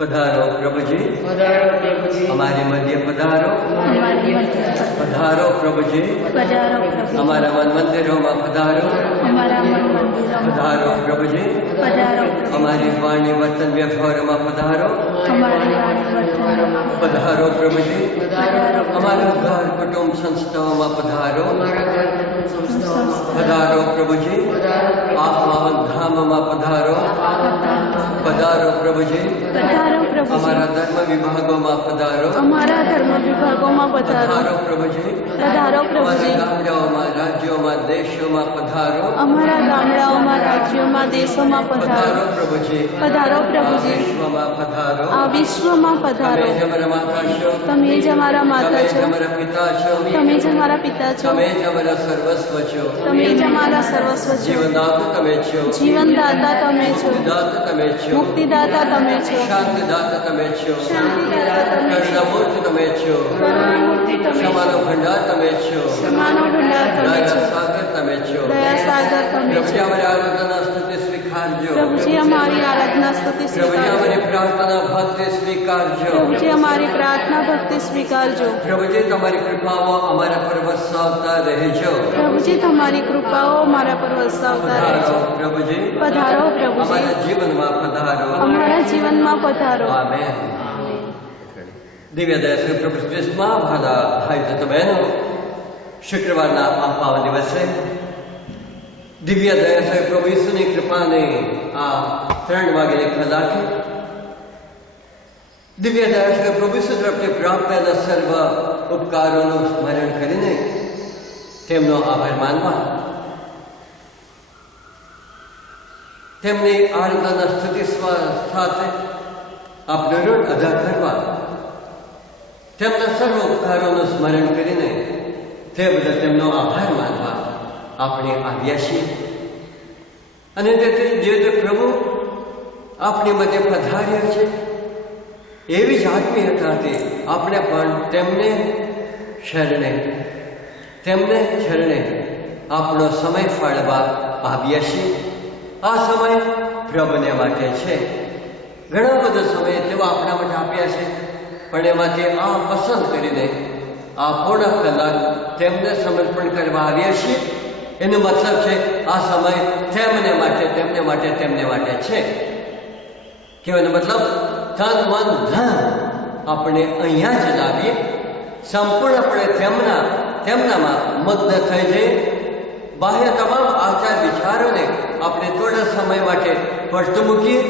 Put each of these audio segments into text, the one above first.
पधारो प्रभु जी, हमारे मध्य पधारो, पधारो प्रभु जी, हमारा मन मंदिरों में पधारो, पधारो प्रभु जी, हमारी वाणी वर्तन व्यवहार में पधारो, पधारो प्रभु जी, हमारा घर कुटुंब संस्थाओं में पधारो, पधारो प्रभु जी, आप पावन धाम में पधारो, पधारो प्रभु जी, हमारा धर्म विभागों में पधारो, पधारो प्रभु जी, हमारे गामडाओं में राज्यों में देशों में पधारो, पधारो प्रभु जी, विश्व में पधारो, તમે જ અમારા માતા છો, તમે જ અમારા પિતા છો, તમે જ અમારા સર્વસ્વ છો, જીવનદાતા તમે છો, મુક્તિદાતા તમે છો, શાંતિદાતા તમે છો, કરુણામૂર્તિ તમે છો, ક્ષમાનો ભંડાર તમે છો, દયાસાગર તમે છો. પ્રભુજી અમારી આરાધના સ્તુતિ સ્વીકારજો, પ્રભુજી અમારી પ્રાર્થના ભક્તિ સ્વીકારજો, પ્રભુજી તમારી કૃપાઓ અમારા પર વરસાવતા રહેજો, પ્રભુજી અમારા જીવનમાં પધારો. આમેન. દિવ્ય દયા પ્રભુ ક્રિસ્તમાં ભાલા ભાઈ તથા બહેનો, શુક્રવારના આ પાવન દિવસે દિવ્ય દયા પ્રભુ ઈસુની કૃપાને આ 3 વાગ્યાની કલાકે દિવ્ય દયા પ્રભુ ઈસુ તરફથી પ્રાપ્ત થયેલા સર્વ ઉપકારોનું સ્મરણ કરીને તેમનો આભાર માનવા, તેમની આરાધના સ્તુતિ સાથે આપનો ઋણ અદા કરવા, તેમના સર્વ ઉપકારોનું સ્મરણ કરીને તે બદલ તેમનો આભાર માનવા આપણે આવ્યા છીએ. અને તેથી જે રીતે પ્રભુ આપણી મધ્ય પધાર્યા છે એવી જ આત્મીયતાથી આપણે પણ તેમને શરણે આપણો સમય ફાળવા આવ્યા છીએ. આ સમય પ્રભુને માટે છે. ઘણા બધા સમય તેઓ આપણા માટે આપ્યા છે, પણ એમાંથી આ પસંદ કરીને આ પૂર્ણ કલાક તેમને સમર્પણ કરવા આવ્યા છીએ. એનો મતલબ છે આ સમય તેમને માટે છે. કહેવાનો મતલબ તન મન ધન આપણે અહીંયા જ લાવીએ, સંપૂર્ણપણે તેમનામાં મગ્ન થઈ જઈએ. બાહ્ય તમામ આચાર વિચારોને આપણે થોડા સમય માટે પડતું મૂકીએ.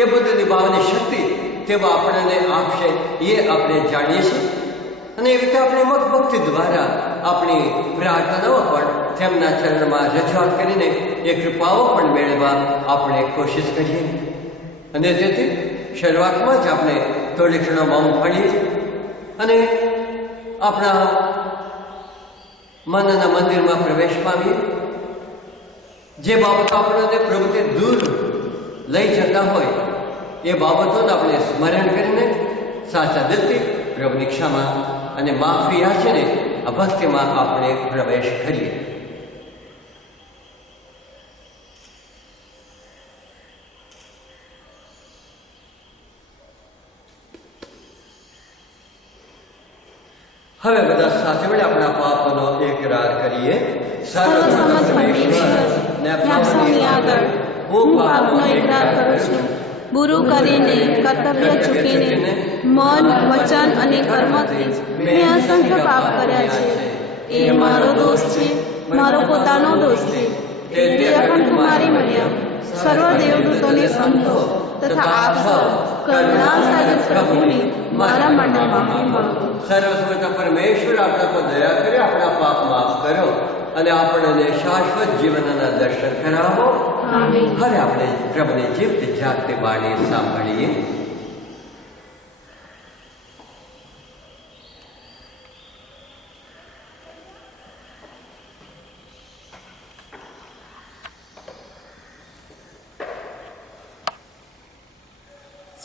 એ બધું નિભાવવાની શક્તિ તેઓ આપણને આપશે એ આપણે જાણીએ છીએ. અને એવી રીતે આપણે ભક્તિ દ્વારા આપણી પ્રાર્થનાઓ પણ તેમના ચરણમાં રજૂઆત કરીને એ કૃપાઓ પણ મેળવવા આપણે કોશિશ કરીએ. અને તેથી શરૂઆતમાં જ આપણે થોડી ક્ષણો મૌન પાડીએ અને આપણા મનના મંદિરમાં પ્રવેશ પામીએ. જે બાબતો આપણને પ્રભુથી દૂર લઈ જતા હોય એ બાબતોને આપણે સ્મરણ કરીને સાચા દિલથી પ્રભુની ક્ષમા અને માફી યાચીને આ ભક્તિમાં આપણે પ્રવેશ કરીએ. હવે બધા સાથે મળે આપણા પાપોનો એકરાર કરીએ. સર્વસમત પરમેશ્વર ને આપની આગળ હું પાપનો એકરાર કરું છું. બુરું કરીને, કર્તવ્ય ચૂકીને, મન, વચન અને કર્મથી મેં અસંખ્ય પાપ કર્યા છે. એ મારો દોષ છે, મારો પોતાનો દોષ છે. તેથી અખંડ કુમારી મરિયમ, સર્વ દેવદૂતોને સંતો તથા આપ સૌ કરુણા સાગર પ્રભુને મારા માટે માફી માંગો. સર્વસ્વત પરમેશ્વર આપણા પર દયા કરી આપણા પાપ માફ કરો અને આપણને શાશ્વત જીવનના દર્શન કરાવો. હવે આપણે પ્રભુની જીવત જાતે વાણી સાંભળીએ.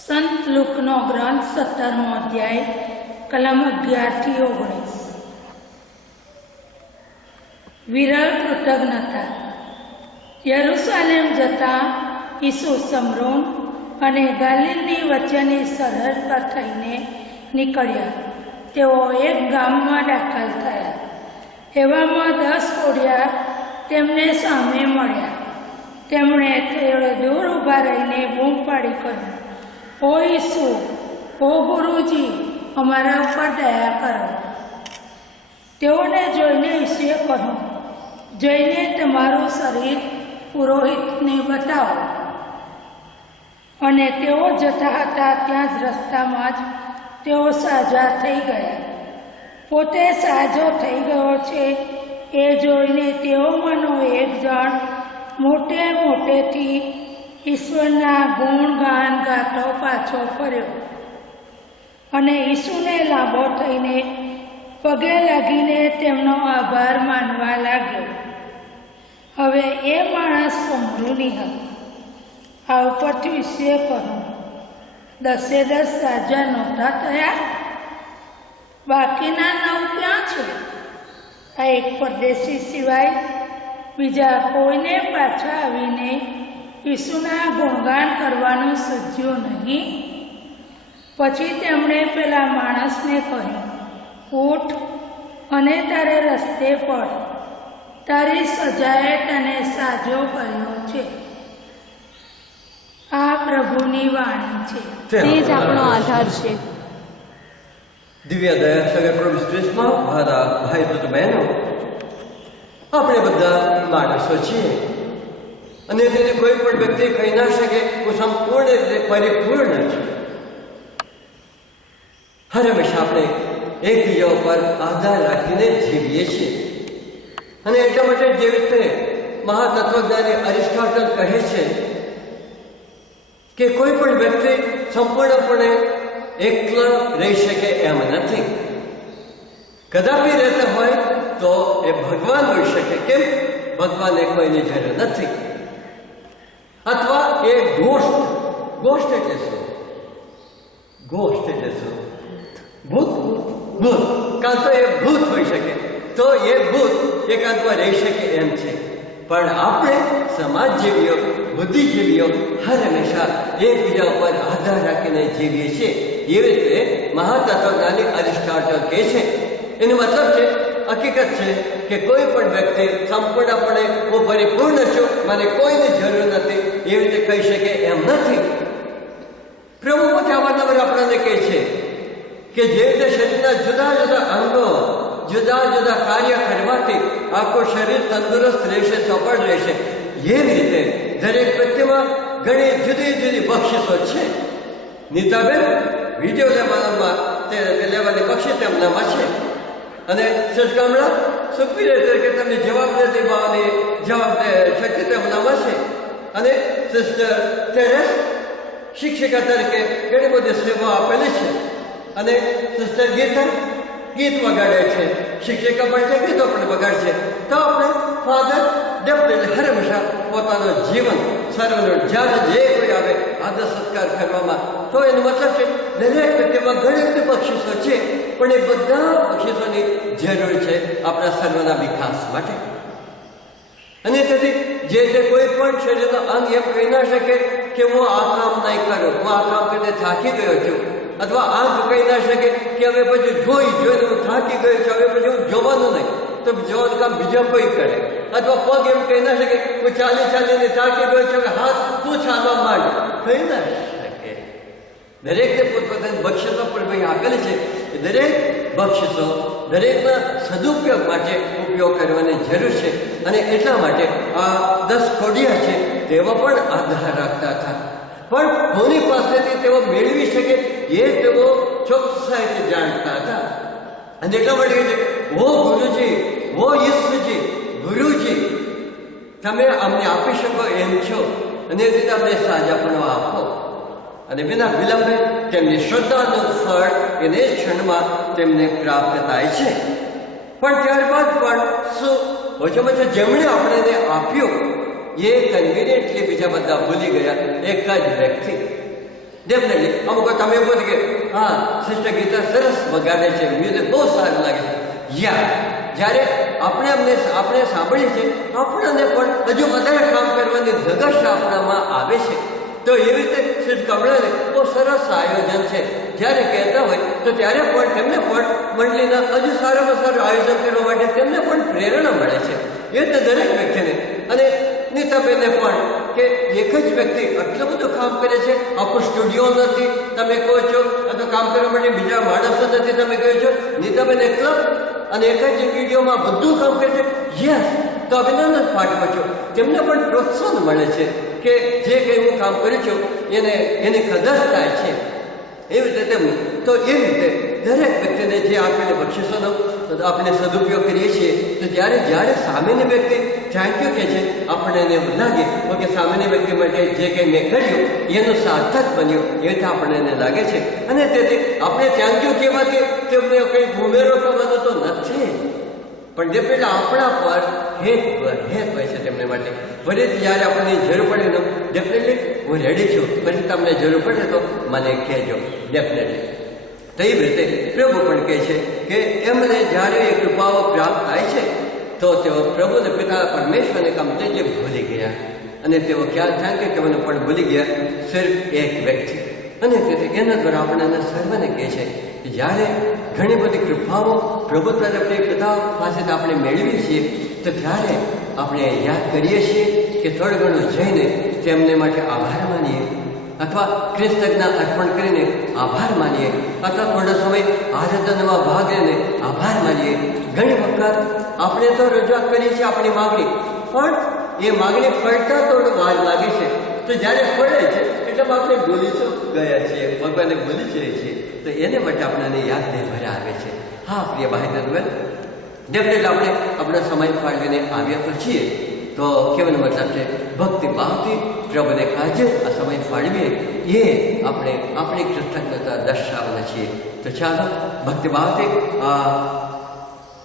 સંત લુકનો ગ્રંથ 17મો અધ્યાય કલમ 11-19. વિરલ કૃતજ્ઞતા. યરુશલેમ જતા ઈસુ સમરોન અને ગાલિલની વચ્ચેની સરહદ પર થઈને નીકળ્યા. તેઓ એક ગામમાં દાખલ થયા. એવામાં 10 કોઢિયા તેમને સામે મળ્યા. તેમણે થોડે દૂર ઊભા રહીને બૂમ પાડી કહ્યું, ઓ ઈસુ, ઓ ગુરુજી, અમારા ઉપર દયા કરો. તેઓને જોઈને ઈસુએ કહ્યું, જઈને તમારું શરીર પુરોહિતને બતાવો. અને તેઓ જતા હતા ત્યાં જ રસ્તામાં જ તેઓ સાજા થઈ ગયા. પોતે સાજો થઈ ગયો છે એ જોઈને તેઓમાંનો એક જણ મોટે મોટેથી ઈશ્વરના ગુણગાન ગાતો પાછો ફર્યો અને ઈસુને લાંબો થઈને પગે લાગીને તેમનો આભાર માનવા લાગ્યો. હવે એ માણસ સમૃદ્ધિ હતો. આ ઉપરથી ઈસુએ કહ્યું, 10 સાજા નહોતા થયા? બાકીના 9 ક્યાં છે? આ એક પરદેશી સિવાય બીજા કોઈને પાછા આવીને ઈસુના ગુણગાન કરવાનું સૂઝ્યું નહીં. પછી તેમણે પેલા માણસને કહ્યું, ઉઠ અને તારે રસ્તે પડ, તારી સજાએ તને સાજો કર્યો છે. આ પ્રભુની વાણી છે. તે જ આપણો આધાર છે. દિવ્ય દયા સગા પ્રભુ શ્રેષ્ઠમાં મારા ભાઈ તો બહેનો, આપણે બધા માણસો છીએ અને તેને કોઈ પણ વ્યક્તિ કહી ના શકે હું સંપૂર્ણ રીતે પરિપૂર્ણ છું. હર હંમેશા આપણે એકબીજા ઉપર આધાર રાખીને જીવીએ છીએ. અને એટલા માટે જે રીતે મહાતત્વજ્ઞાની અરિસ્ટોટલ કહે છે કે કોઈ પણ વ્યક્તિ સંપૂર્ણપણે એકલો રહી શકે એમ નથી. કદાપી રહેતા હોય તો એ ભગવાન હોઈ શકે. કેમ? ભગવાનને કોઈની જરૂર નથી. અથવા એ ગોષ્ઠ એટલે શું? ગોષ્ઠ એટલે શું? ભૂત. કાં તો એ ભૂત હોઈ શકે, તો એ ભૂત એકાંતમાં રહી શકે એમ છે. પણ આપણે સમાજજીવીઓ, બુદ્ધિજીવીઓ હર હંમેશા એકબીજા ઉપર આધાર રાખીને જીવીએ છીએ. એવી રીતે મહાતત્વજ્ઞાની અરિસ્ટોટલ કહે છે. એનો મતલબ છે, હકીકત છે કે કોઈ પણ વ્યક્તિ સંપૂર્ણપણે હું પરિપૂર્ણ છું, મને કોઈની જરૂર નથી એવી રીતે કહી શકે એમ નથી. પ્રભુ પોતે અવારનવાર આપણને કહે છે કે જે રીતે શરીરના જુદા જુદા અંગો જુદા જુદા કાર્ય કરવાથી આખું શરીર તંદુરસ્ત રહેશે, સફળ રહેશે, એવી રીતે દરેક વ્યક્તિમાં ઘણી જુદી જુદી બક્ષિસો છે. નીતાબેન વિડીયો લેવાની બક્ષિસ તેમનામાં છે. અને સજગામડા સુપીરિયર તરીકે તમને જવાબદારી નિભાવવાની શક્તિ તેમનામાં છે. અને સિસ્ટર તેરેસ શિક્ષિકા તરીકે ઘણી બધી સેવા આપેલી છે. અને સિસ્ટર ગીતા ગીત વગાડે છે, શિક્ષિકા પણ છે, ગીતો પણ વગાડે છે. તો આપણે ફાધર ડેફિનેટલી હર હંમેશા પોતાનું જીવન સર્વનો જ્યારે જે કોઈ આવે આદર સત્કાર કરવામાં, તો એનો મતલબ છે દરેક વ્યક્તિમાં ઘણી બધી બક્ષિસો છે, પણ એ બધા બક્ષિસોની જરૂર છે આપણા સર્વના વિકાસ માટે. અને તેથી જે કોઈ પણ શરીરનો અંગ એમ કહી ના શકે કે હું આ કામ નહીં કરું, હું આ કામ કરીને થાકી ગયો છું, અથવા આંખ કહી ના શકે કે હવે પછી જોઈને હું થાકી ગયો છું, હવે પછી હું જોવાનું નહીં, તો જોવાનું કામ બીજા કોઈ કરે. અથવા પગ એમ કહી ના શકે હું ચાલીને થાકી ગયો છું, હાથ તું ચાલવા માંડ, કહી ના શકે. દરેકને પોતપોતાની બક્ષિસો પણ ભાઈ આપેલી છે. એ દરેક બક્ષિસો દરેકના સદુપયોગ માટે ઉપયોગ કરવાની જરૂર છે. અને એટલા માટે આ 10 કોઢિયા છે તેઓ પણ આધાર રાખતા હતા. પણ કોની પાસેથી તેઓ મેળવી શકે એ તેઓ ચોકસાઈથી જાણતા હતા. અને એટલા માટે કહે છે, ઓ ગુરુજી, ઓ ઈશ્વરજી, ગુરુજી, તમે અમને આપી શકો એમ છો, અને એ રીતે અમને સાજાપણો આપો. અને વિના વિલંબે તેમની શ્રદ્ધાનું ફળ એને ક્ષણમાં તેમને પ્રાપ્ત થાય છે. પણ ત્યારબાદ પણ શું ઓછામાં ઓછું જેમણે આપણે એને આપ્યું એ કન્વિનિયન્ટલી બીજા બધા ભૂલી ગયા. એક જ વ્યક્તિ ડેફિનેટલી અમુક તમે બોલી કે હા સિસ્ટર ગીતા સરસ વગાડે છે, મ્યુઝિક બહુ સારું લાગે છે. જ્યારે આપણે સાંભળીએ છીએ આપણને પણ હજુ વધારે કામ કરવાની ધગશ આપણામાં આવે છે. તો એવી રીતે શ્રી કમળાને બહુ સરસ આયોજન છે. જ્યારે કહેતા હોય તો ત્યારે પણ તેમને પણ મંડળીના હજુ સારામાં સારું આયોજન કરવા માટે તેમને પણ પ્રેરણા મળે છે. એ રીતે દરેક વ્યક્તિને અને નીતાબેનને પણ કે એક જ વ્યક્તિ આટલું બધું કામ કરે છે. આખું સ્ટુડિયો નથી તમે કહો છો, અથવા કામ કરવા માટે બીજા માણસો નથી તમે કહો છો. નીતાબેન એકલા અને એક જ વિડીયોમાં બધું કામ કરે છે. યસ, તો અભિનંદન પાઠવો છો. તેમને પણ પ્રોત્સાહન મળે છે કે જે કંઈ હું કામ કરું છું એની કદર થાય છે. એવી રીતે તેમનું તો એવી રીતે દરેક વ્યક્તિને જે આપેલી બક્ષિસોનો આપણે સદુપયોગ કરીએ છીએ તો જ્યારે સામેની વ્યક્તિ થેન્ક યુ કહે છે, આપણને એને એવું લાગે કે સામેની વ્યક્તિ માટે જે કંઈ મેં કર્યું એનું સાર્થક બન્યું એ રીતે આપણને એને લાગે છે. અને તેથી આપણે થેન્ક યુ કહેવાથી તેમને કંઈ ઉમેરો કરવાનો તો નથી, પણ જે પહેલાં આપણા પર હેત હોય છે તેમને માટે. ફરીથી જ્યારે આપણને જરૂર પડે તો ડેફિનેટલી હું રેડી છું, ફરી તમને જરૂર પડે તો મને કહેજો ડેફિનેટલી. તો એ રીતે પ્રભુ પણ કહે છે કે એમને જ્યારે એ કૃપાઓ પ્રાપ્ત થાય છે તો તેઓ પ્રભુને પિતા પરમેશ્વરને કમ્પ્લીટલી ભૂલી ગયા. અને તેઓ ક્યાં થયા કે મને પણ ભૂલી ગયા સિર્ફ એક વ્યક્તિ. અને તેથી એના દ્વારા આપણને સર્વને કહે છે કે જ્યારે ઘણી બધી કૃપાઓ પ્રભુ તરફથી પિતા પાસેથી આપણે મેળવીએ છીએ તો ત્યારે આપણે યાદ કરીએ છીએ કે થોડું ઘણું જઈને તેમને માટે આભાર માનીએ, અથવા ખ્રિસ્તજ્ઞા અર્પણ કરીને આભાર માનીએ, અથવા થોડો સમય આરાધનામાં ભાગ લઈને આભાર માનીએ. ઘણી વખત આપણે તો રજૂઆત કરીએ છીએ આપણી માગણી, પણ એ માગણી ફળતા થોડું વાર લાગે છે. તો જ્યારે ફળે છે એટલે આપણે ભૂલી ગયા છીએ, ભગવાનને ભૂલી જઈએ છીએ. તો એને માટે આપણને યાદ નહીં ભર્યા આવે છે. હા પ્રિય ભાઈ બહેન, ડેફિનેટલી આપણે આપણો સમય ફાળવીને આવ્યા તો છીએ, તો કહેવાનો મતલબ છે ભક્તિ ભાવથી પ્રભુને કાજે આ સમય ફાળવીએ એ આપણે આપણી કૃતજ્ઞતા દર્શાવવાના છીએ. તો ચાલો ભક્તિભાવથી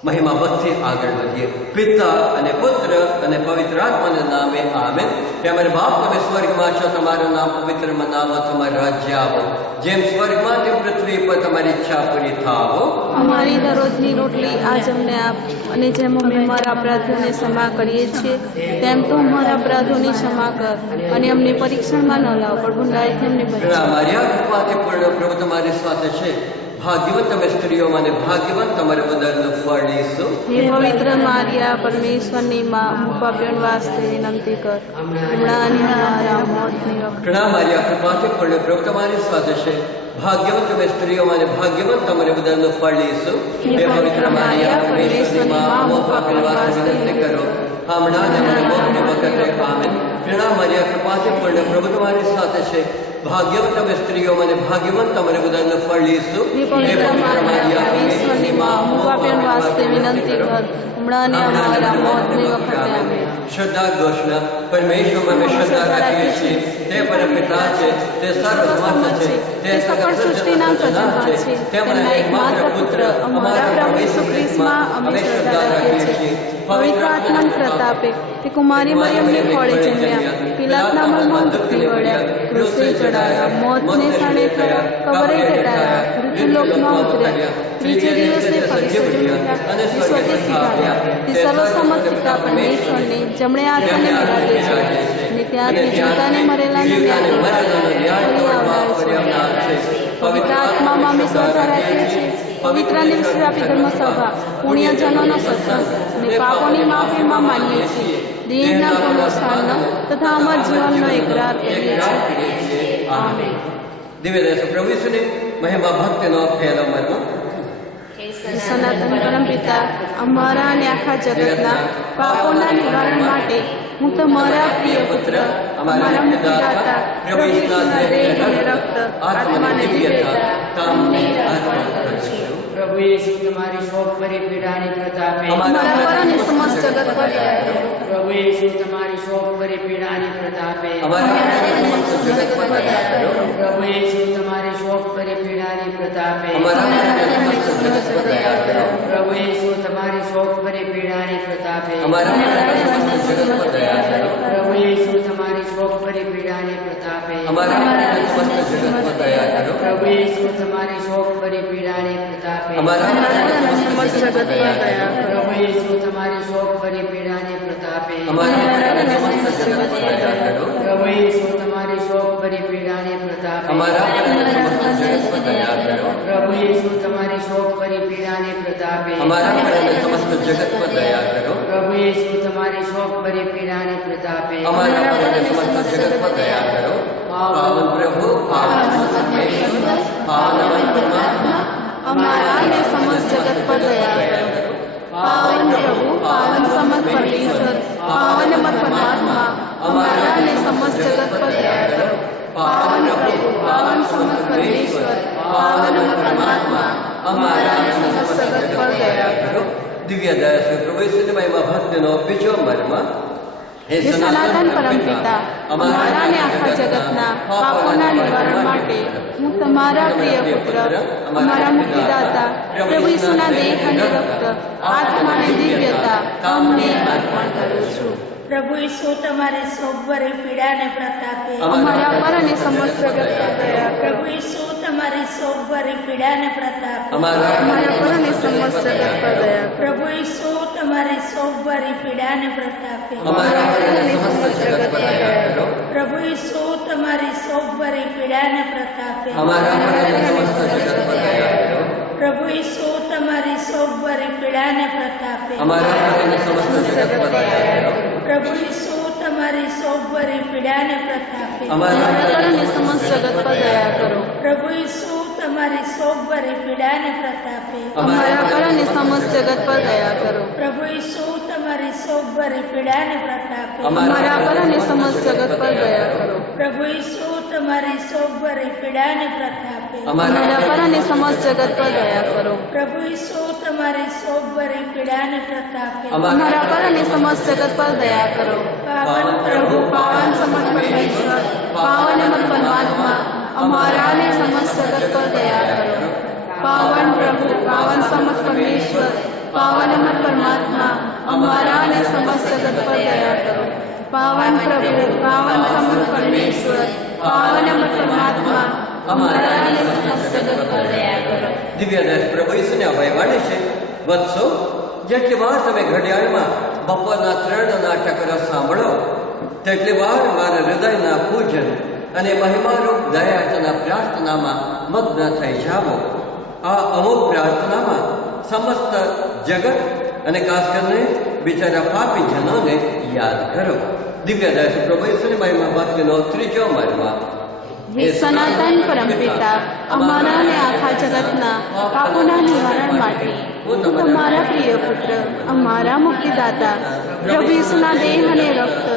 મહિમા ભક્તિ આગળ વધીએ. પિતા અને પુત્ર અને પવિત્ર આત્માના નામે આમેન. કે અમારે બાપ તમે સ્વર્ગમાં છો, તમારું નામ પવિત્ર મનાવો, તમારું રાજ્ય આવો, જેમ સ્વર્ગમાં તેમ પૃથ્વી પર તમારી ઈચ્છા પૂરી થાવો. અમારી દરરોજની રોટલી આજ અમને આપ, અને જેમ અમે અમારા અપરાધોને ક્ષમા કરીએ છીએ તેમ તું અમારા અપરાધોની ક્ષમા કર, અને અમને પરીક્ષણમાં ન લાવ પણ બુરાઈથી અમને બચાવ. મારી આ કૃપાથી પૂર્ણ પ્રભુ તમારી સાથે છે. ભાગ્યવંત તમે સ્ત્રીઓમાં અને ભાગ્યવંત તમારે ઉદરનું ફળ ઈસુ. હે પવિત્ર મારિયા, પરમેશ્વરની માં, હું પાપીઓને વાસ્તે વિનંતી કર, હમણાં અને અમારા મોતની વખતે. ઘણા મારી આ કૃપાથી પૂર્ણ પ્રભુ તમારી સાથે છે. ભાગ્યવંત તમે સ્ત્રીઓમાં અને ભાગ્યવંત તમારે ઉદરનું ફળ ઈસુ. હે પવિત્ર મારિયા, પરમેશ્વરની માં, હું પાપીઓને વાસ્તે વિનંતી કરો, હમણાં અને અમારા મોતની વખતે. આમેન. ઘણા મારી આ કૃપાથી પૂર્ણ પ્રભુ તમારી સાથે છે. ભાગ્યવંત તમે સ્ત્રીઓમાં અને ભાગ્યવંત તમારે બધાનું ફળ ઈસુ. હે પવિત્ર મારિયા, પરમેશ્વરની માં, હું પાપીઓને વાસ્તે વિનંતી કર, હમણાં અને અમારા મોતની વખતે. આમેન. શ્રદ્ધા ઘોષણા. પરમેશ્વરમાં અમે શ્રદ્ધા રાખીએ છીએ, તે પરમપિતા છે, તે સર્વસ્વર્થ છે, તે સકળ સૃષ્ટિના સર્જનહાર છે, તેમના એકમાત્ર પુત્ર અમારા પ્રભુ ઈસુ ખ્રિસ્તમાં અમે શ્રદ્ધા રાખીએ છીએ. પવિત્ર આત્માના પ્રતાપે તે કુમારી મરિયમને ખોળે જન્મ્યા, પિલાતના મનમાં દુઃખી વળ્યા, ક્રૂસે ચડાયા, મોતને સાણે થયા, કબરે જટાયા, મૃત્યુલોકમાં ઉતર્યા, ત્રીજે દિવસે ફરી સજીવ્યા, સ્વર્ગે સીધાયા, તે સર્વસમર્થ પિતા પરમેશ્વરને જમણે આસને બિરાજે છે, અને ત્યાંથી જીવતાને મરેલાને ન્યાય છે. પવિત્ર આત્મામાં અમે શ્રદ્ધા રાખીએ છીએ, પવિત્ર અને વિશ્વવ્યાપી ધર્મસભા, પુણ્યજનોનો સત્સંગ અને પાપોની માફીમાં માનીએ છીએ, દેહના પુનરુત્થાનનો તથા અમર જીવનનો એકરાર કરીએ છીએ. આમેન. દિવ્ય દર્શન પ્રભુ ઈસુની મહિમા ભક્તિનો ફેલો મર્મ. સનાતન પરમપિતા, અમારા અને આખા જગતના પાપોના નિવારણ માટે હું તમારા પ્રિય પુત્ર, અમારા મુક્તિદાતા પ્રભુ ઈસુના દેહ અને રક્ત, આત્માને દિવ્યતા તમને અર્પણ કરું છું. પ્રભુ ઈસુ તમારી શોક ભરી પીડાની પ્રતાપે અમારા પર અને સમસ્ત જગત પર દયા કરો. પ્રભુ ઈસુ તમારી શોક ભરી પીડાની પ્રતાપે અમારા સમસ્ત જગત પર દયા કરો. પ્રભુ ઈસુ તમારી શોક ભરી પીડાની પ્રતાપે અમારા સમસ્ત જગત પર દયા કરો. પ્રભુ ઈસુ તમારી શોક ભરી પીડાની પ્રતાપે અમારા સમસ્ત જગત પર દયા કરો. પ્રભુ ઈસુ તમારી શોક ભરી પીડાની પ્રતાપે અમારા સમસ્ત જગત પર દયા કરો. પ્રભુ ઈસુ તમારી શોક ભરી પીડાની પ્રતાપે અમારા સમસ્ત જગત પર દયા કરો. પ્રભુ ઈસુ તમારી શોક ભરી પીડાની પ્રતાપે અમારા સમસ્ત જગત પર દયા કરો. પ્રભુ ઈસુ તમારી શોક ભરી પીડાને પ્રતાપે અમારા પર અને સમસ્ત જગત પર દયા કરો. પ્રભુ ઈસુ તમારી શોક ભરી પીડાને પ્રતાપે અમારા પર અને સમસ્ત જગત પર દયા કરો. પ્રભુ ઈસુ તમારી શોક ભરી પીડાને પ્રતાપે અમારા પર અને સમસ્ત જગત પર દયા કરો. પાવન પ્રભુ, પાવન પરમેશ્વર, પાવન પરમાત્મા, અમારા અને સમસ્ત જગત પર દયા કરો. પાવન પ્રભુ, પાવન સમત પરમેશ્વર, પાવન અમર પરમાત્મા, અમારા અને સમસ્ત જગત પર દયા કરો. પાવન પ્રભુ, પાવન સમત પરમેશ્વર, પાવન અમર પરમાત્મા, અમારા અને સમસ્ત જગત પર દયા કરો. દિવ્ય દયા શ્રી પ્રભુ ઈસુમાં ભક્તિનો બીજો મર્મ. હે હે સનાતન પરમપિતા, અમારા અને આખા જગતના પાપોના નિવારણ માટે હું તમારા પ્રિય પુત્ર, અમારા મુક્તિદાતા પ્રભુ ઈસુના દેહ અને રક્ત, આત્માને દિવ્યતા તમને અર્પણ કરું છું. પ્રભુ ઈસુ તમારી શોકભરી પીડાને પ્રતાપે અમારા પર અને સમસ્ત જગત પર દયા કરો. પ્રભુ ઈસુ તમારી શોકભરી પીડાને પ્રતાપે અમારા અમારા પર અને સમસ્ત જગત પર દયા કરો. પ્રભુ ઈસુ તમારી શોકભરી પીડાને પ્રતાપે અમારા પર અને સમસ્ત જગત પર દયા કરો. પ્રભુ ઈસુ તમારી શોકભરી પીડાને પ્રતાપે અમારા પર અને સમસ્ત જગત પર દયા કરો. પ્રભુ ઈસુ તમારી શોકભરી પીડાને પ્રતાપે અમારા પર અને સમસ્ત જગત પર દયા કરો. પ્રભુ ઈસુ તમારી શોકભરી પીડાને પ્રતાપે અમારા અમારા પર અને સમસ્ત જગત પર દયા કરો. પ્રભુ ઈસુ તમારી શોકભરી પીડાને પ્રતાપે અમારા પર અને સમસ્ત જગત પર દયા કરો. પ્રભુ ઈસુ તમારી શોકભરી પીડાને પ્રતાપે અમારા પર અને સમસ્ત જગત પર દયા કરો. પ્રભુ ઈસુ તમારી શોકભરી પીડાને પ્રતાપે અમારા પર અને સમસ્ત જગત પર દયા કરો. પ્રભુ ઈસુ તમારી શોકભરી પીડાને પ્રતાપે અમારા પર અને સમસ્ત જગત પર દયા કરો. પાવન પ્રભુ, પાવન સમત પરમેશ્વર, પાવન અમર પરમાત્મા, અમારા અને સમસ્ત જગત પર દયા કરો. પાવન પ્રભુ, પાવન સમત પરમેશ્વર, પાવન અમર પરમાત્મા, અમારા અને સમસ્ત જગત પર દયા કરો. પાવન પ્રભુ, પાવન સમત પરમેશ્વર, પાવન અમર પરમાત્મા, અમારા અને સમસ્ત જગત પર દયા કરો. દિવ્ય દયા પ્રભુ ઈસુને અભયવાણી છે. વત્સો, જેટલી વાર તમે ઘડિયાળમાં બપોરના 3 નાટકો સાંભળો તેટલી વાર મારા હૃદયના પૂજન અને મહિમારૂપ દયાચના પ્રાર્થનામાં મગ્ન થઈ જાઓ. આ અમુક પ્રાર્થનામાં સમસ્ત જગત અને ખાસ કરીને બિચારા પાપી જનોને યાદ કરો. દિવ્ય દયા પ્રભુ ઈસુની મહિમા ભક્તિનો ત્રીજો મર્મ. હે સનાતન પરમપિતા, અમારા અને આખા જગતના પાપોના નિવારણ માટે હું તમારા પ્રિય પુત્ર, અમારા મુક્તિદાતા પ્રભુ ઈસુના દેહ અને રક્ત,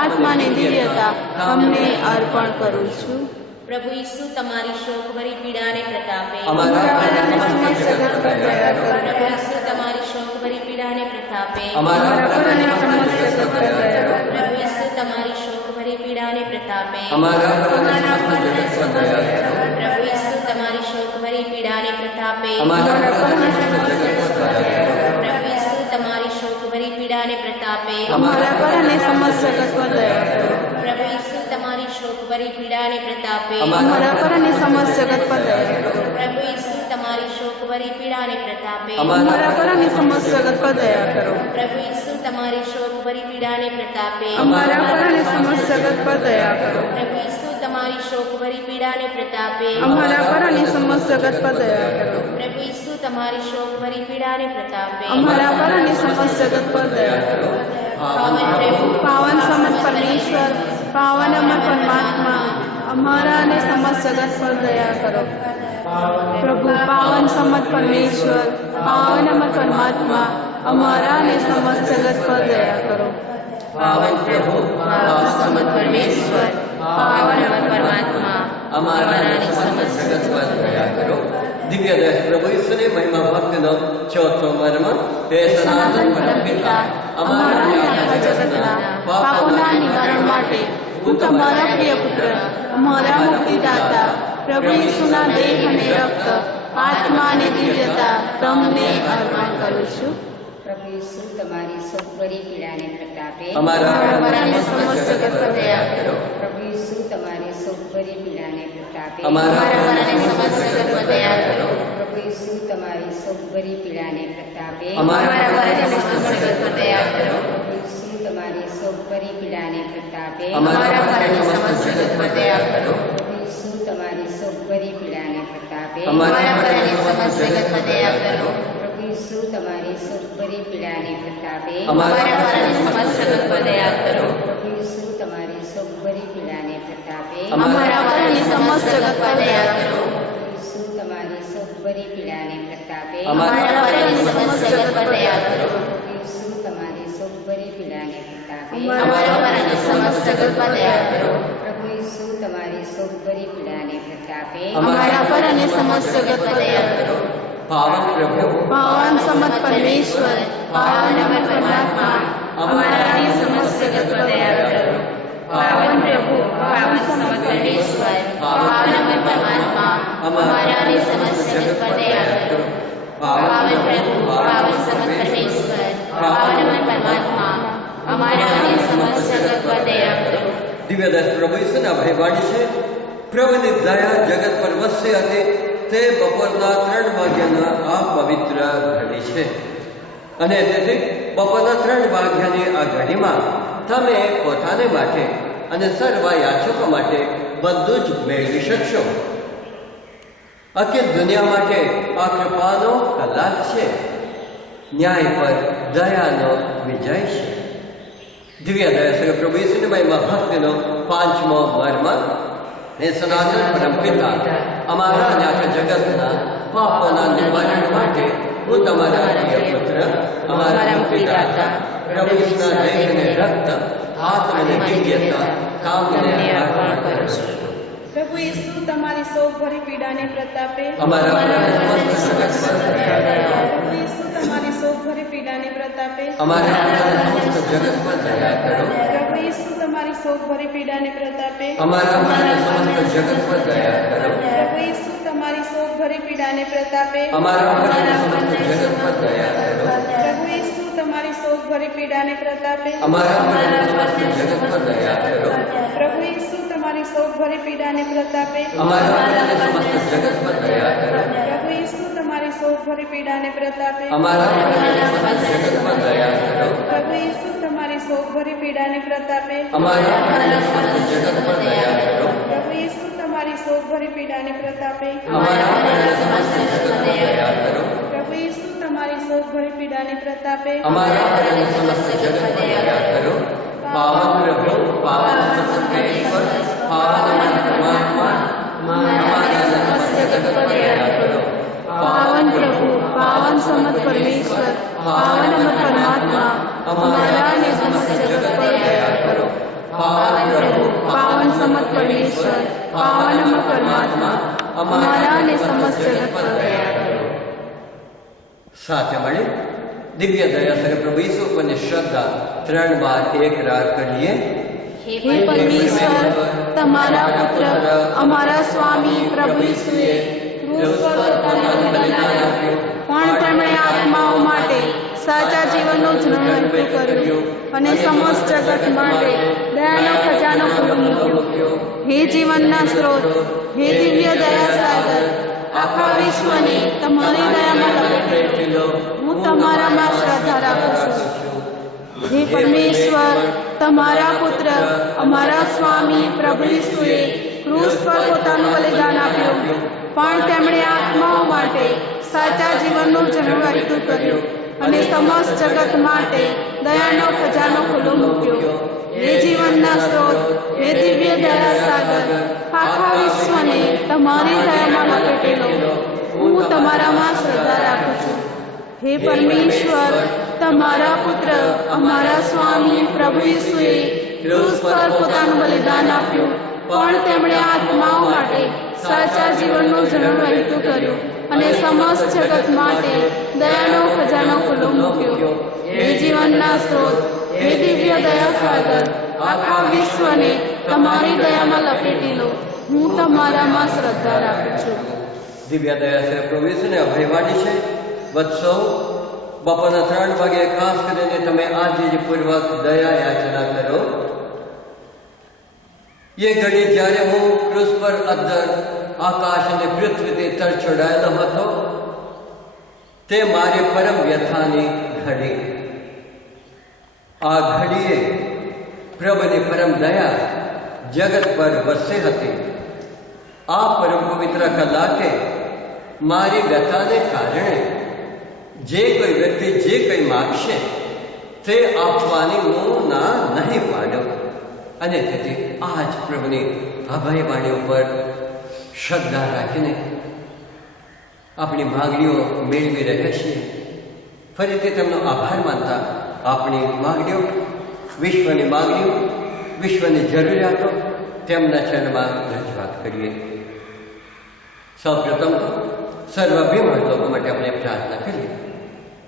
આત્માને દિવ્યતા તમને અર્પણ કરું છું. પ્રભુ ઈસુ તમારી શોકભરી પીડાને પ્રતાપે અમારા પર અને સમસ્ત જગત પર દયા કરો. પ્રભુ ઈસુ તમારી શોકભરી પીડાને પ્રતાપે અમારા પર અને સમસ્ત જગત પર દયા કરો. પ્રભુ ઈસુ તમારી શોકભરી પીડાને પ્રતાપે અમારા પર અને સમસ્ત જગત પર દયા કરો. પ્રભુ ઈસુ તમારી શોકભરી પીડાને પ્રતાપે અમારા પર અને સમસ્ત જગત પર દયા કરો. પ્રભુ ઈસુ તમારી શોકભરી પીડાને પ્રતાપે અમારા પર અને સમસ્ત જગત પર દયા કરો. પ્રભુ ઈસુ તમારી શોકભરી પીડાને પ્રતાપે અમારા પર અને સમસ્ત જગત પર દયા કરો. પ્રભુ ઈસુ તમારી શોકભરી પીડાને પ્રતાપે અમારા પર અને સમસ્ત જગત પર દયા કરો. પ્રભુ ઈસુ તમારી શોકભરી પીડાને પ્રતાપે અમારા પર અને સમસ્ત જગત પર દયા કરો. પ્રભુ ઈસુ તમારી શોકભરી પીડાને પ્રતાપે અમારા પર અને સમસ્ત જગત પર દયા કરો. પ્રભુ ઈસુ તમારી શોકભરી પીડાને પ્રતાપે અમારા પર અને સમસ્ત જગત પર દયા કરો. પાવન પ્રભુ પાવન સમત પરમેશ્વર, પાવન અમર પરમાત્મા, અમારા અને સમસ્ત જગત પર દયા કરો. પ્રભુ, પાવન સમત પરમેશ્વર, પાવન અમર પરમાત્મા, અમારા અને સમસ્ત જગત પર દયા કરો. પાવન પ્રભુ, પાવન સમત પરમેશ્વર, પાવન અમર પરમાત્મા, અમારા અને સમસ્ત જગત પર દયા કરો. દિવ્ય દયા પ્રભુ ઈસુની મહિમા ભક્તિનો ચોથો મર્મ. હે સનાતન પરમપિતા, અમારા અને આખા જગતના પાપોના નિવારણ માટે હું તમારા પ્રિય પુત્ર, અમારા મુક્તિદાતા પ્રભુ ઈસુના દેહ અને રક્ત, આત્મા અને દિવ્યતા તમને અર્પણ કરું છું. પ્રભુ ઈસુ તમારી શોકભરી પીડાને પ્રતાપે અમારા અમારા અને સમસ્ત જગત પર દયા કરો. પ્રભુ ઈસુ તમારી શોકભરી પીડાને પ્રતાપે અમારા અમારા પર અને સમસ્ત જગત પર દયા કરો. પ્રભુ ઈસુ તમારી શોકભરી પીડાને પ્રતાપે અમારા અમારા પર અને સમસ્ત જગત પર દયા કરો. પ્રભુ ઈસુ તમારી શોકભરી પીડાને પ્રતાપે અમારા પર અને સમસ્ત જગત પર દયા કરો. પ્રભુ ઈસુ તમારી શોકભરી પીડાને પ્રતાપે અમારા પર અને સમસ્ત જગત પર દયા કરો. પ્રભુ ઈસુ તમારી શોકભરી પીડાને પ્રતાપે અમારા પર અને સમસ્ત જગત પર દયા કરો. પ્રભુ ઈસુ તમારી શોકભરી પીડાને પ્રતાપે અમારા પર અને સમસ્ત જગત પર દયા કરો. પ્રભુ ઈસુ તમારી શોકભરી પીડાને પ્રતાપે અમારા પર અને સમસ્ત જગત પર દયા કરો. પ્રભુ ઈસુ તમારી શોકભરી પીડાને પ્રતાપે અમારા પર અને સમસ્ત જગત પર દયા કરો. પ્રભુ ઈસુ તમારી શોકભરી પીડાને પ્રતાપે અમારા પર અને સમસ્ત જગત પર દયા કરો. પાવન પ્રભુ, પાવન સમત પરમેશ્વર, પાવન અમર પરમાત્મા, અમારા સમસ્ત જગત પર દયા કરો. પાવન પ્રભુ, પાવન સમત પરમેશ્વર, પાવન અમર પરમાત્મા, અમારા સમસ્ત જગત પર દયા કરો. પાવન પ્રભુ, પાવન સમત પરમેશ્વર, પાવન અમર પરમાત્મા, અમારા સમસ્ત જગત પર દયા કરો. દિવ્યદાસ પ્રભુ ઈસુના ભયવાણી છે. પ્રભુની દયા જગત પર વસશે હતી. તે બપોરના 3 વાગ્યાના આ પવિત્ર ઘડી છે અને તેથી બપોરના 3 વાગ્યાની આ ઘડીમાં તમે પોતાને માટે અને સર્વ યાચકો માટે બધું જ મેળવી શકશો. અખિલ દુનિયા માટે આ કૃપાનો કલાક છે. ન્યાય પર દયાનો વિજય છે. દિવ્ય દયા પ્રભુ ઈસુની ભક્તિનો 5મો મર્મ, હે સનાતન પરમપિતા, અમારા અને આખા જગતના પાપોના નિવારણ માટે હું તમારા પ્રિય પુત્ર, અમારા મુક્તિદાતા પ્રભુ ઈસુના દેહ અને રક્ત, આત્મા અને દિવ્યતા કામને અર્પણ કરું છું. પ્રભુ ઈસુ તમારી શોકભરી પીડાને પ્રતાપે અમારા પર સમસ્ત જગત પર દયા કરો. પ્રભુ ઈસુ તમારી શોકભરી પીડાને પ્રતાપે અમારા પર સમસ્ત જગત પર દયા કરો. પ્રભુ ઈસુ તમારી શોકભરી પીડાને પ્રતાપે અમારા પર સમસ્ત જગત પર દયા કરો. પ્રભુ ઈસુ તમારી શોકભરી પીડાને પ્રતાપે અમારા પર સમસ્ત જગત પર દયા કરો. પ્રભુ ઈસુ તમારી શોકભરી પીડાને પ્રતાપે અમારા પર સમસ્ત જગત પર દયા કરો. પ્રભુ ઈસુ તમારી શોકભરી પીડાને પ્રતાપે અમારા પર સમસ્ત જગત પર દયા કરો. પ્રભુ ઈસુ તમારી શોકભરી પીડાને પ્રતાપે અમારા પર સમસ્ત જગત પર દયા કરો. પ્રભુ ઈસુ તમારી શોકભરી પીડાને પ્રતાપે અમારા પર સમસ્ત જગત પર દયા કરો. પ્રભુ ઈસુ તમારી શોકભરી પીડાને પ્રતાપે અમારા પર સમસ્ત જગત પર દયા કરો. પ્રભુ ઈસુ તમારી શોકભરી પીડાને પ્રતાપે અમારા પર સમસ્ત જગત પર દયા કરો. પાવન પ્રભુ, પાવન સર્વેશ્વર, પાવન અમર પરમાત્મા, અમારા સમસ્ત જગત પર દયા કરો. પાવન પ્રભુ, પાવન સમત પરમેશ્વર, પાવન અમર પરમાત્મા, અમારા અને સમસ્ત જગત પર દયા કરો. પાવન પ્રભુ, પાવન સમત પરમેશ્વર, પાવન અમર પરમાત્મા, અમારા અને સમસ્ત જગત પર દયા કરો. સાથે મળી દિવ્ય દયા સર પ્રભુ ઈસુ પરની શ્રદ્ધા 3 વાર એકરાર કરીએ. હે પરમેશ્વર, તમારા પુત્ર અમારા સ્વામી પ્રભુ ઈસુએ ક્રૂસ પર પોતાનું બલિદાન આપ્યું, પણ તેમણે આત્માઓ માટે સાચા જીવનનું જનન કર્યું અને સમસ્ત જગત માટે દયાનો ખજાનો ખુલ્લો મૂક્યો. હે જીવનના સ્ત્રોત, હે દિવ્ય દયા સાગર, આખા વિશ્વને તમારી દયામાં લપેટી લો. હું તમારામાં શ્રદ્ધા રાખું છું. હે પરમેશ્વર, તમારા પુત્ર અમારા સ્વામી પ્રભુ ઈસુએ ક્રૂસ પર પોતાનું બલિદાન આપ્યું, પણ તેમણે આત્માઓ માટે સાચા જીવનનું જન્મવાયતું કર્યું અને સમસ્ત જગત માટે દયાનો ખજાનો ખુલ્લો મૂક્યો. હે જીવનના સ્ત્રોત, હે દિવ્ય દયા સાગર, આખા વિશ્વને તમારી દયામાં લપેટી લો. હું તમારામાં શ્રદ્ધા રાખું છું. હે પરમેશ્વર, તમારા પુત્ર અમારા સ્વામી પ્રભુ ઈસુએ ક્રૂસ પર પોતાનું બલિદાન આપ્યું, પણ તેમણે આત્માઓ માટે સાચા જીવનનું જન્મ વહેતું કર્યું અને સમસ્ત જગત માટે દયાનો ખજાનો ખુલ્લો મૂક્યો. હે જીવનના સ્ત્રોત, હે દિવ્ય દયા સાગર, આખા વિશ્વને તમારી દયામાં લપેટી લો. હું તમારામાં શ્રદ્ધા રાખું છું. દિવ્ય દયા સર પ્રભુ ઈસુને અભયવાણી છે. વત્સો, બપોરના 3 વાગે ખાસ કરીને તમે આજીજીપૂર્વક દયા યાચના કરો. એ ઘડી જ્યારે હું ક્રૂસ પર અદ્દર આકાશ અને પૃથ્વીથી તરછોડાયેલો હતો, તે મારી પરમ વ્યથાની ઘડી. આ ઘડીએ પ્રભુની પરમ દયા જગત પર વરસે હતી. આ પરમ પવિત્ર કલાકે મારી વ્યથાને કારણે જે કોઈ વ્યક્તિ જે કંઈ માગશે તે આપવાની હું ના નહીં પાડ્યો. અને તેથી આ જ પ્રભુની અભયવાણી ઉપર શ્રદ્ધા રાખીને આપણી માગણીઓ મેળવી રહ્યા છીએ. ફરીથી તેમનો આભાર માનતા આપણી માગણીઓ, વિશ્વની માગણીઓ, વિશ્વની જરૂરિયાતો તેમના ચરણમાં રજૂઆત કરીએ. સૌપ્રથમ સર્વભીમણ લોકો માટે આપણે પ્રાર્થના કરીએ.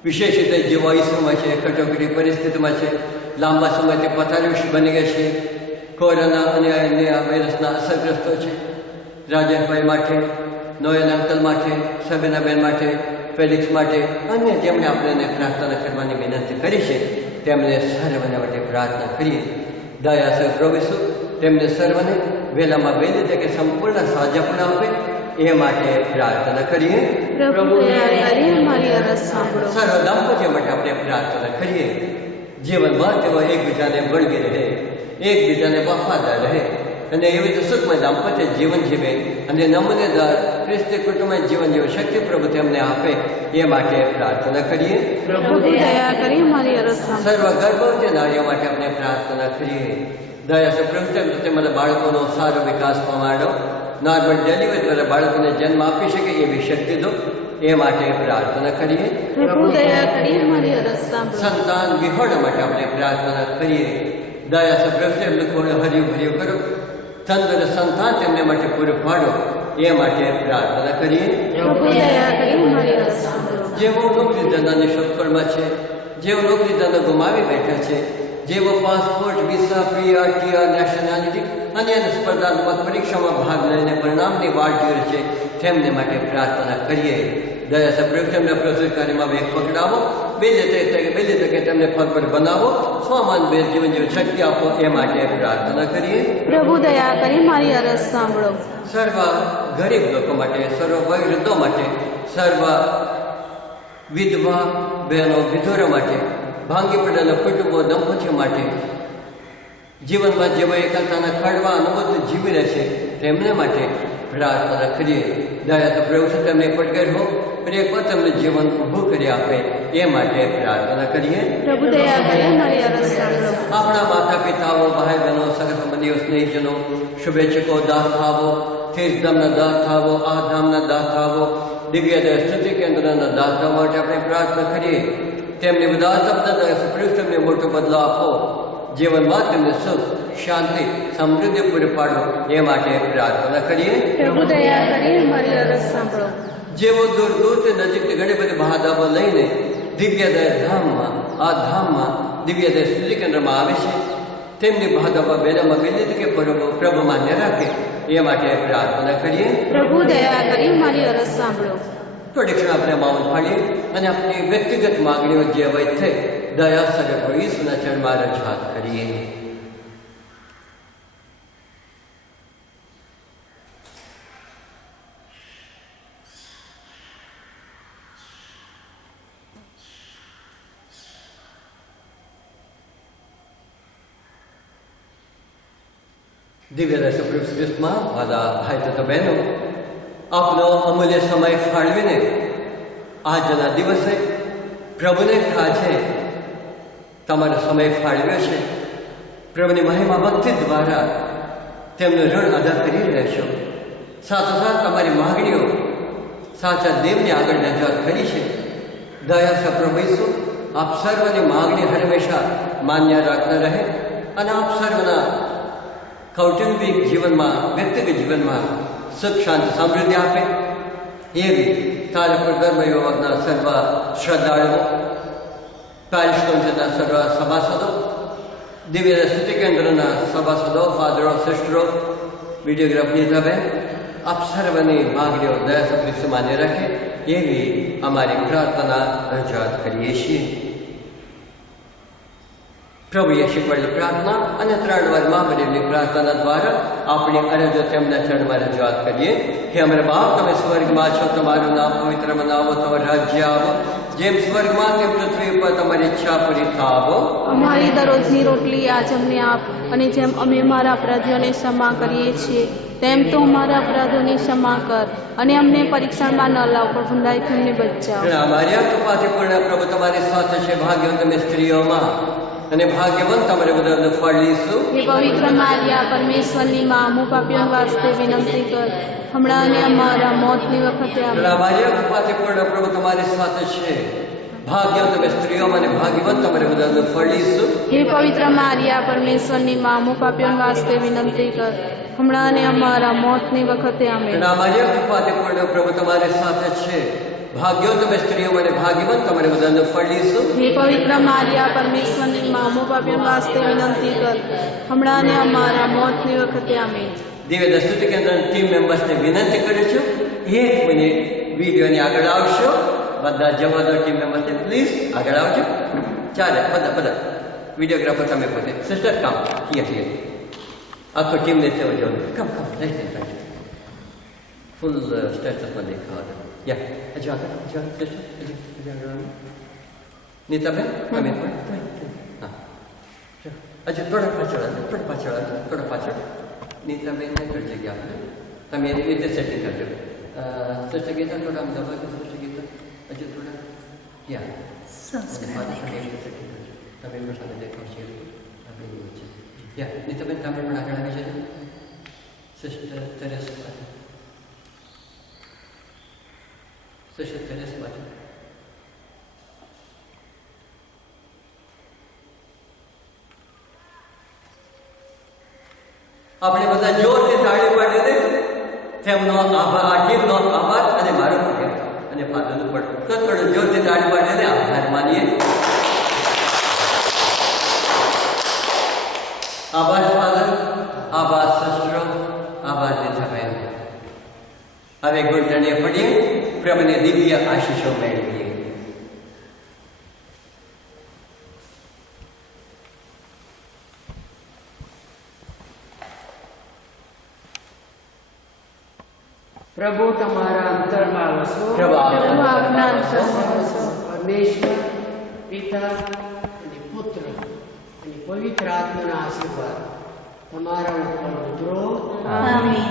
વિશેષ રીતે જેઓ ઈસુમાં છે, કટોકટી પરિસ્થિતિમાં છે, લાંબા સમયથી પથારીશ બની ગયા છે, કોરોના અને અન્ય વાયરસના અસરગ્રસ્તો છે, રાજેશભાઈ માટે, નોયલ અંકલ માટે, સબીનાબેન માટે, ફેલિક્સ માટે, અન્ય જેમણે આપણે પ્રાર્થના કરવાની વિનંતી કરી છે તેમને સર્વને માટે પ્રાર્થના કરીએ. દયાસર પ્રભુ તેમને સર્વને વહેલામાં વહેલી તકે સંપૂર્ણ સાજાપણ આપે એ માટે પ્રાર્થના કરીએ. પ્રભુ દયા કરી અમારી અરજ સાંભળો. સર્વ દાંપત્ય માટે આપણે પ્રાર્થના કરીએ. જીવનમાં તેઓ એકબીજાને વળગી રહે, એકબીજાને વફાદાર રહે અને એવી રીતે સુખમય દાંપત્ય જીવન જીવે અને નમૂનેદાર ખ્રિસ્તી કુટુંબમાં જીવન જીવે શક્તિ પ્રભુ તેમને આપે એ માટે પ્રાર્થના કરીએ. પ્રભુ દયા કરી અમારી અરજ સાંભળો. સર્વ ગર્ભવતી નારીઓ માટે આપણે પ્રાર્થના કરીએ. દયા પ્રભુ તેમના બાળકોનો સારો વિકાસ પમાડો, નોર્મલ ડિલિવરી દ્વારા બાળકોને જન્મ આપી શકે એવી શક્તિ દો એ માટે પ્રાર્થના કરીએ. પ્રભુ દયા કરી અમારી અરજ સાંભળો. સંતાન વિહોણા માટે આપણે પ્રાર્થના કરીએ. દયા પ્રભુ એમને કોને હર્યું ભર્યું કરો, તંદુરસ્ત સંતાન તેમને માટે પૂરું પાડો એ માટે પ્રાર્થના કરીએ. પ્રભુ દયા કરી અમારી અરજ સાંભળો. જેઓ નોકરી ધંધાની શોધખોળમાં છે, જેઓ નોકરી ધંધો ગુમાવી બેઠા છે, જેઓ passport, visa, PR, TR, nationality અને સ્પર્ધાત્મક પરીક્ષામાં ભાગ લઈને પરિણામની વાટ જોઈ છે તેમને માટે પ્રાર્થના કરીએ. દયા પ્રભુ તેમને પ્રસ્તુત કાર્યમાં વેગ પકડાવો, બે તકે તેમને ફળ પર બનાવો, સ્વમાન બે જીવન જીવન શક્તિ આપો એ માટે પ્રાર્થના કરીએ. પ્રભુ દયા કરી મારી અરજ સાંભળો. સર્વ ગરીબ લોકો માટે, સર્વ વયોવૃદ્ધો માટે, સર્વ વિધવા બહેનો વિધુરો માટે, ભાંગી પડેલા કુટુંબો દંપતીઓ માટે, જીવનમાં જેઓ એકલતાના કડવા અનુભવ જીવી રહે છે તેમને માટે પ્રાર્થના કરીએ. દયા પ્રભુ તેમને પડકાર હો પણ એક વાર તેમને જીવન ઊભું કરી આપે એ માટે પ્રાર્થના કરીએ. પ્રભુ દયા કરી મારી અરજ સાંભળો. આપણા માતા પિતાઓ, ભાઈ બહેનો, સગા સંબંધીઓ, સ્નેહીજનો, શુભેચ્છકો, દાતાઓ, તીર્થધામના દાતાઓ, આ ધામના દાતાઓ, દિવ્યદય સ્તુતિ કેન્દ્રના દાતાઓ માટે આપણે પ્રાર્થના કરીએ. તેમની બધા પ્રભુ તેમને મોટો બદલો આપો, જીવનમાં તેમને સુખ, શાંતિ, સમૃદ્ધિ પૂરી પાડો એ માટે પ્રાર્થના કરીએ. પ્રભુ દયા કરી મારી અરજ સાંભળો. જેઓ દૂર દૂરથી નજીકથી ઘણી બધી બાધાઓ લઈને દિવ્યદય ધામમાં, આ ધામમાં દિવ્યદય સ્તુતિ કેન્દ્રમાં આવે છે તેમની બાધાઓ બેલામાં બેલી તકે પ્રભુ માન્ય રાખે એ માટે પ્રાર્થના કરીએ. પ્રભુ દયા કરી મારી અરજ સાંભળો. થોડી ક્ષણ આપણે માઉન પાડીએ અને આપણી વ્યક્તિગત માગણીઓ જે હોય તે દયા સગર્ભ ઈસુના ચરણમાં રજૂઆત કરીએ. દિવ્ય સપ્રિસ્માં બધા ભાઈ તથા બહેનો, આપનો અમૂલ્ય સમય ફાળવીને આજના દિવસે પ્રભુને કાજે તમારો સમય ફાળવ્યો છે. પ્રભુની મહિમા ભક્તિ દ્વારા તેમનું ઋણ અદા કરી રહ્યા છો. સાથોસાથ તમારી માગણીઓ સાચા દેવને આગળ રજૂઆત કરી છે. દયા પ્રભુ ઈસુ આપ સર્વની માગણી હંમેશા માન્ય રાખતા રહે અને આપ સર્વના કૌટુંબિક જીવનમાં, વ્યક્તિગત જીવનમાં સુખ, શાંતિ, સમૃદ્ધિ આપે એવી તારા પર ગર્ભ યુવકના સર્વ શ્રદ્ધાળુઓ, પારિષ્કંઠના સર્વ સભાસદો, દિવ્ય સ્તુતિ કેન્દ્રના સભાસદો, ફાદરો, સિસ્ટરો, વિડીયોગ્રાફની તમે આપ સર્વની માગણીઓ દયા સપ્રિક્ષ માન્ય રાખે એવી અમારી પ્રાર્થના રજૂઆત કરીએ છીએ. પ્રભુએ શીખવાડેલી પ્રાર્થના અને 3 વાર મહાબલીની પ્રાર્થના દ્વારા આપણી અરજો તેમના ચરણમાં રજૂઆત કરીએ. હે અમારા બાપ, તમે સ્વર્ગમાં છો, તમારું નામ પવિત્ર બનાવો, તમારું રાજ્ય આવો, જેમ સ્વર્ગમાં તેમ પૃથ્વી ઉપર તમારી ઈચ્છા પૂરી થાવો. અમારી દરરોજની રોટલી આજ અમને આપ, અને જેમ અમે અમારા અપરાધીઓને ક્ષમા કરીએ છીએ તેમ તો અમારા અપરાધોની ક્ષમા કર, અને અમને પરીક્ષણમાં ન લાવ પણ ભૂંડાઈથી અમને બચાવ. અમારી આ કૃપાથી પૂર્ણ પ્રભુ તમારી સાથે છે. ભાગ્યવંત તમે સ્ત્રીઓમાં, અને ભાગ્યવંત તમારે બધાનું ફળ લીશું. હે પવિત્ર મારિયા, પરમેશ્વરની માં, હું પાપીઓને વાસ્તે વિનંતી કર, હમણાં અને અમારા મોતની વખતે આમેન. અમારી આ કૃપાથી પૂર્ણ પ્રભુ તમારી સાથે છે. ભાગ્યવંત તમે સ્ત્રીઓમાં, અને ભાગ્યવંત તમારે બધાનું ફળ લીશું. હે પવિત્ર મારિયા, પરમેશ્વરની માં, હું પાપીઓને વાસ્તે વિનંતી કર, હમણાં અને અમારા મોતની વખતે આમેન. અમારી આ કૃપાથી પૂર્ણ પ્રભુ તમારી સાથે છે. ભાગ્યવંત તમે સ્ત્રીઓમાં, અને ભાગ્યવંત તમારે બધાનું ફળ લીશું. હે પવિત્ર મારિયા, પરમેશ્વરની માં, હું પાપીઓને વાસ્તે વિનંતી કર, હમણાં અને અમારા મોતની વખતે આમેન. દિવ્ય સ્તુતિ કેન્દ્રના ટીમ મેમ્બર્સને વિનંતી કરું છું, 1 મિનિટ વિડીયોની આગળ આવશો. બધા જવાબદાર ટીમ મેમ્બર્સને પ્લીઝ આગળ આવજો. ચાલે બધા વિડીયોગ્રાફર તમે પોતે. સિસ્ટર કામ હિયર આખો ટીમને તેઓ જો કમ ફૂલ સ્ટેટસમાં દેખાવા દો. યા હજુ આગળ સિસ્ટર હજુ આગળ નીતાબેન તમે પણ હા હજુ થોડા પાછળ નીતાબેનને થોડી જગ્યા આપજો. તમે એની રીતે સેટિંગ કરજો. સિસ્ટર ગીતા થોડા આમ દબાવ સિસ્ટર ગીતા હજુ થોડા યા તમે પણ સાથે દેખાવશે. યા નીતાબેન તમે પણ આગળ આવી જજો. સિસ્ટર તેરેસ બાજુ, સિસ્ટર તેરેસ બાજુ. આપણે બધા જોરથી તાળી પાડીને તેમનો આભાર, આ ટીમનો આભાર અને મારો પણ અને ફાધરનું પણ તો થોડું જોરથી તાળી પાડીને આભાર માનીએ. આભાર ફાધર, આભાર સસરો, આભાર નીતાબેન. હવે ઘૂંટણીએ પડીએ, પ્રભુને દિવ્ય આશીષો મેળવીએ. પ્રભુ તમારા અંતરમાં વસો. પરમેશ્વર પિતા અને પુત્ર અને પવિત્ર આત્માના આશીર્વાદ તમારા ઉપર ઉતરો. આમેન.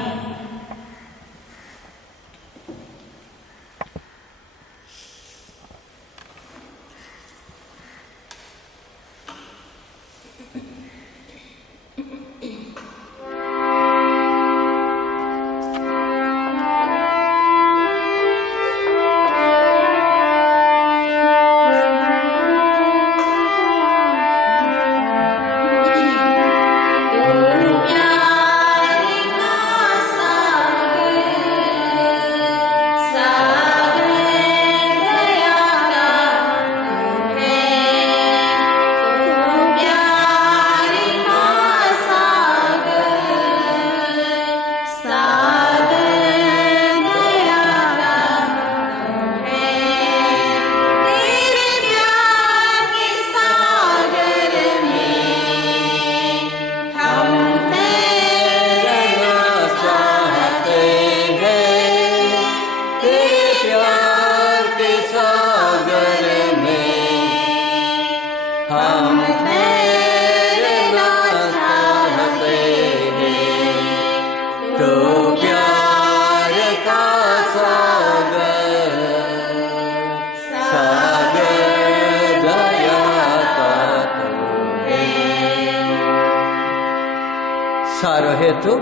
સારો હેતુ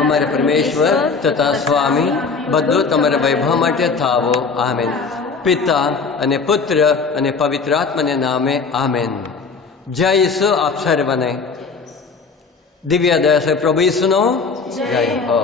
અમારે પરમેશ્વર તથા સ્વામી બધું તમારા વૈભવ માટે થાવો. આમેન. પિતા અને પુત્ર અને પવિત્ર આત્માને નામે આમેન. જય ઈસુ આપ સર્વને. દિવ્ય દયા પ્રભુ ઈસુનો જય હો.